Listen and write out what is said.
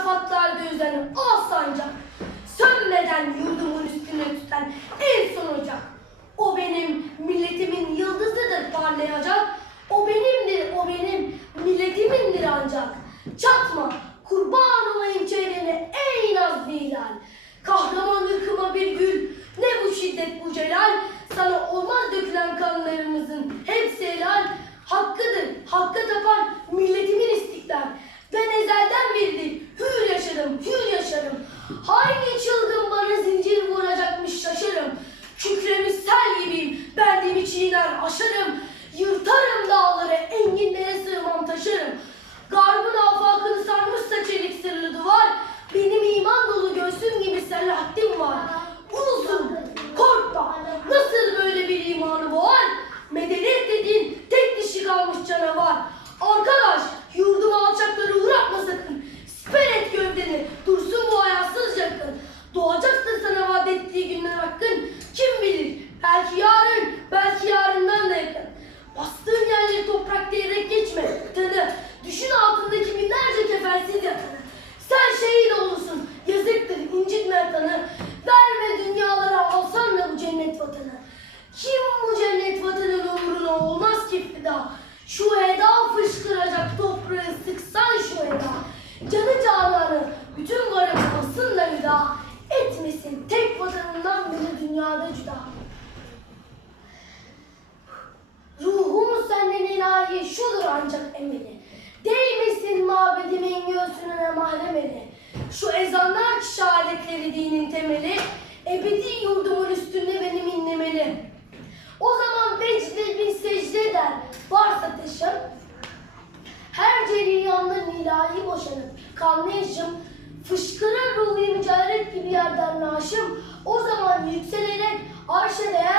şafatlarda yüzen al sancak. Sönmeden yurdumun üstüne tüten en son ocak. O benim milletimin yıldızıdır parlayacak. O benimdir, o benim milletimindir ancak. Çatma, kurban olayım çevrene ey nazlı hilal. Kahraman fida? Şu eda fışkıracak toprağı sıksan şu eda. Canı cananı, bütün varım alsın da hüda. Etmesin tek vatanından biri dünyada cüda. Ruhum senden ilahi şudur ancak emeli. Değmesin mabedimin göğsüne mahrem eli. Şu ezanlar ki şehadetleri dinin temeli. Ebedi ilahi boşanıp kanlı yaşım. Fışkırır ruhi mücadele gibi yerden naşım. O zaman yükselerek arşa değer.